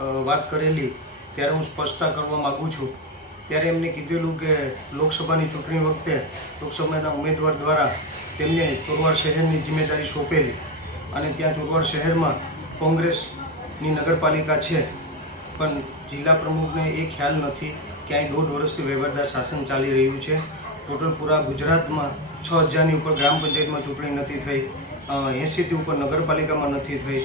વાત કરેલી ત્યારે હું સ્પષ્ટતા કરવા માગું છું। ત્યારે એમને કીધેલું કે લોકસભાની ચૂંટણી વખતે લોકસભાના ઉમેદવાર દ્વારા તેમને ચોરવાડ શહેરની જિમ્મેદારી સોંપેલી અને ત્યાં ચોરવાડ શહેરમાં કોંગ્રેસની નગરપાલિકા છે, પણ જિલ્લા પ્રમુખને એ ખ્યાલ નથી કે અહીં 1.5 વર્ષથી વહીવટદાર શાસન ચાલી રહ્યું છે। ટોટલ પૂરા ગુજરાતમાં 6000ની ઉપર ગ્રામ પંચાયતમાં ચૂંટણી નથી થઈ, 80થી ઉપર નગરપાલિકામાં નથી થઈ,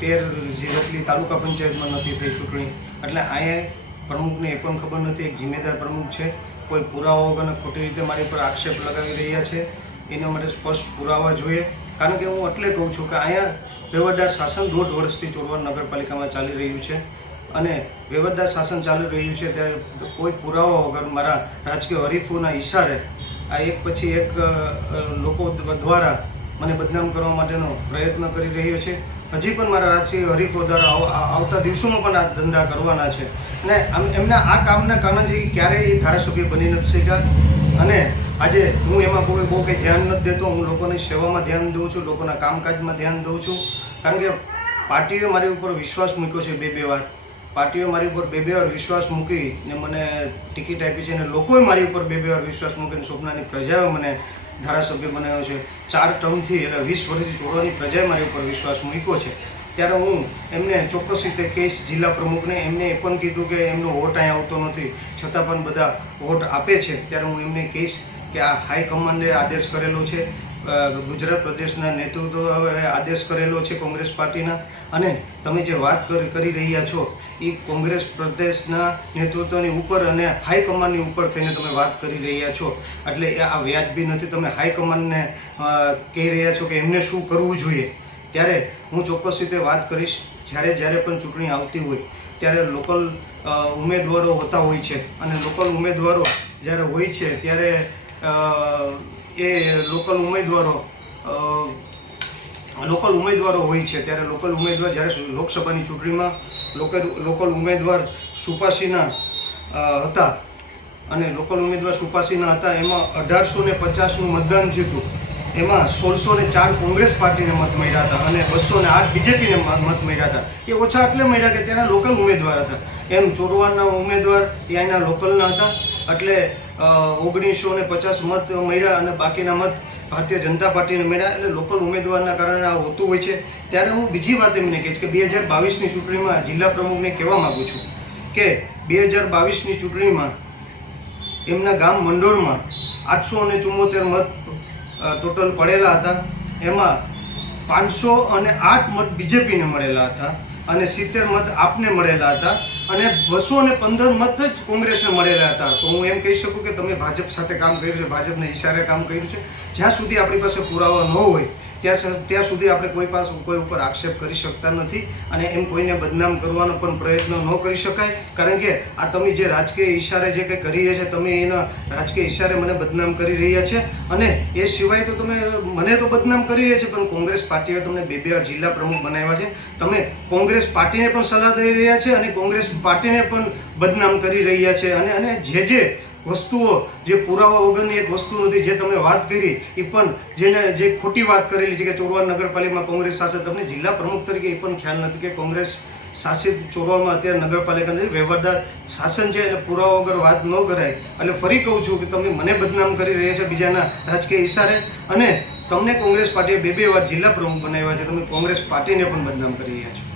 13 જેટલી તાલુકા પંચાયતમાં નથી થઈ ચૂંટણી। એટલે અહીંયા પ્રમુખને એ પણ ખબર નથી, એક જિમ્મેદાર પ્રમુખ છે, કોઈ પુરાવા વગરના ખોટી રીતે મારી પર આક્ષેપ લગાવી રહ્યા છે। એના માટે સ્પષ્ટ પુરાવા જોઈએ, કારણ કે હું એટલે કહું છું કે અહીંયા વહીવટદાર શાસન 1.5 વર્ષથી ચોરવાડ નગરપાલિકામાં ચાલી રહ્યું છે અને વહીવટદાર શાસન ચાલી રહ્યું છે ત્યારે કોઈ પુરાવા વગર મારા રાજકીય હરીફોના ઈશારે આ એક પછી એક લોકો દ્વારા મને બદનામ કરવા માટેનો પ્રયત્ન કરી રહ્યો છે। હજી પણ મારા રાજકીય હરીફો દ્વારા આવતા દિવસોમાં પણ આ ધંધા કરવાના છે અને એમના આ કામના કારણે ક્યારેય ધારાસભ્ય બની નથી શક્યા। અને આજે હું એમાં બહુ કંઈ ધ્યાન નથી દેતો, હું લોકોની સેવામાં ધ્યાન દઉં છું, લોકોના કામકાજમાં ધ્યાન દઉં છું, કારણ કે પાર્ટીએ મારી ઉપર વિશ્વાસ મૂક્યો છે બે વાર। પાર્ટીએ મારી ઉપર બે વાર વિશ્વાસ મૂકીને મને ટિકિટ આપી છે અને લોકોએ મારી ઉપર બે વાર વિશ્વાસ મૂકીને સ્વપ્નાની પ્રજાએ મને ધારાસભ્ય બનાવ્યો છે। 4 ટર્મથી એટલે 20 વર્ષથી ચોરવાની પ્રજાએ મારી ઉપર વિશ્વાસ મૂક્યો છે। ત્યારે હું એમને ચોક્કસ રીતે કહીશ, જિલ્લા પ્રમુખને એમને એ પણ કીધું કે એમનો વોટ અહીં આવતો નથી, છતાં પણ બધા વોટ આપે છે। ત્યારે હું એમને કહીશ કે આ હાઈકમાન્ડે આદેશ કરેલો છે, ગુજરાત પ્રદેશના નેતૃત્વએ આદેશ કરેલો છે કોંગ્રેસ પાર્ટીના, અને તમે જે વાત કરી રહ્યા છો એ કોંગ્રેસ પ્રદેશના નેતૃત્વની ઉપર અને હાઈકમાન્ડની ઉપર થઈને તમે વાત કરી રહ્યા છો, એટલે એ આ વ્યાજબી નથી। તમે હાઈકમાન્ડને કહી રહ્યા છો કે એમને શું કરવું જોઈએ। ત્યારે હું ચોક્કસ રીતે વાત કરીશ, જ્યારે પણ ચૂંટણી આવતી હોય ત્યારે લોકલ ઉમેદવારો હોતા હોય છે અને લોકલ ઉમેદવારો જ્યારે હોય છે ત્યારે એ લોકલ ઉમેદવારો હોય છે ત્યારે લોકલ ઉમેદવાર જ્યારે લોકસભાની ચૂંટણીમાં લોકલ ઉમેદવાર સુપાસીના હતા અને લોકલ ઉમેદવાર સુપાસીના હતા, એમાં 1850નું મતદાન થયું હતું, એમાં 1604 કોંગ્રેસ પાર્ટીને મત મળ્યા હતા અને 208 બીજેપીને મત મળ્યા હતા। એ ઓછા એટલે મળ્યા કે ત્યાંના લોકલ ઉમેદવાર હતા, એમ ચોરવાડના ઉમેદવાર ત્યાંના લોકલના હતા, એટલે 1950 મત મળ્યા અને બાકીના મત ભારતીય જનતા પાર્ટીને મળ્યા, એટલે લોકલ ઉમેદવારના કારણે આ હોતું હોય છે। ત્યારે હું બીજી વાત એમને કહીશ કે 2022ની ચૂંટણીમાં જિલ્લા પ્રમુખને કહેવા માગું છું કે 2022ની ચૂંટણીમાં એમના ગામ મંડોળમાં 874 મત ટોટલ પડેલા હતા, એમાં 508 મત બીજેપીને મળેલા હતા અને 70 મત આપને મળેલા હતા અને 215 મત જ કોંગ્રેસને મળેલા હતા। તો હું એમ કહી શકું કે તમે ભાજપ સાથે કામ કર્યું છે, ભાજપના ઈશારે કામ કર્યું છે। જ્યાં સુધી આપણી પાસે પુરાવા ન હોય ત્યાં સુધી આપણે કોઈ ઉપર આક્ષેપ કરી શકતા નથી અને એમ કોઈને બદનામ કરવાનો પણ પ્રયત્ન ન કરી શકાય, કારણ કે આ તમે જે રાજકીય ઈશારે જે કંઈ કરી રહ્યા છે, તમે એના રાજકીય ઈશારે મને બદનામ કરી રહ્યા છે અને એ સિવાય તો તમે મને તો બદનામ કરી રહ્યા છે, પણ કોંગ્રેસ પાર્ટીએ તમને બે વાર જિલ્લા પ્રમુખ બનાવ્યા છે। તમે કોંગ્રેસ પાર્ટીને પણ સલાહ દઈ રહ્યા છે અને કોંગ્રેસ પાર્ટીને પણ બદનામ કરી રહ્યા છે અને જે વસ્તુઓ જે પુરાવા વગરની એક વસ્તુ નથી, જે તમે વાત કરી એ પણ જે ખોટી વાત કરેલી છે કે ચોરવાડ નગરપાલિકામાં કોંગ્રેસ શાસિત, તમને જિલ્લા પ્રમુખ તરીકે એ પણ ખ્યાલ નથી કે કોંગ્રેસ શાસિત ચોરવાડમાં અત્યારે નગરપાલિકા નથી, વહીવટદાર શાસન છે, એટલે પુરાવા વગર વાત ન કરાય। એટલે ફરી કહું છું કે તમે મને બદનામ કરી રહ્યા છો બીજાના રાજકીય ઈશારે અને તમને કોંગ્રેસ પાર્ટીએ બે વાર જિલ્લા પ્રમુખ બનાવ્યા છે, તમે કોંગ્રેસ પાર્ટીને પણ બદનામ કરી રહ્યા છો।